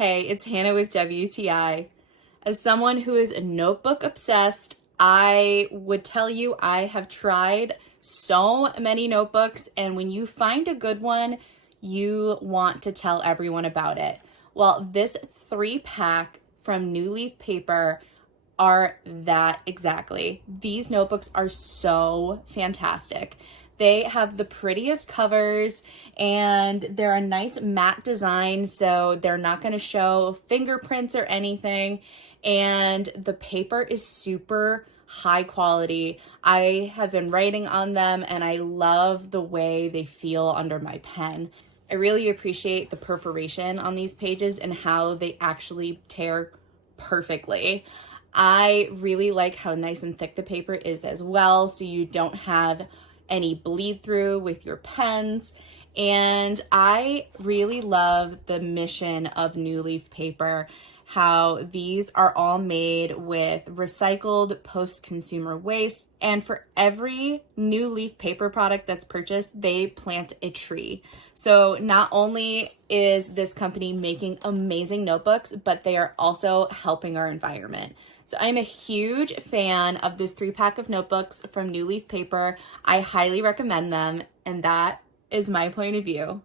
Hey, it's Hannah with WTI. As someone who is notebook obsessed, I would tell you I have tried so many notebooks, and when you find a good one, you want to tell everyone about it. Well, this 3-pack from New Leaf Paper are that exactly. These notebooks are so fantastic. They have the prettiest covers and they're a nice matte design, so they're not going to show fingerprints or anything. And the paper is super high quality. I have been writing on them and I love the way they feel under my pen. I really appreciate the perforation on these pages and how they actually tear perfectly. I really like how nice and thick the paper is as well, so you don't have any bleed through with your pens. And I really love the mission of New Leaf Paper, how these are all made with recycled post-consumer waste. And for every New Leaf Paper product that's purchased, they plant a tree. So not only is this company making amazing notebooks, but they are also helping our environment. So I'm a huge fan of this 3-pack of notebooks from New Leaf Paper. I highly recommend them, and that is my point of view.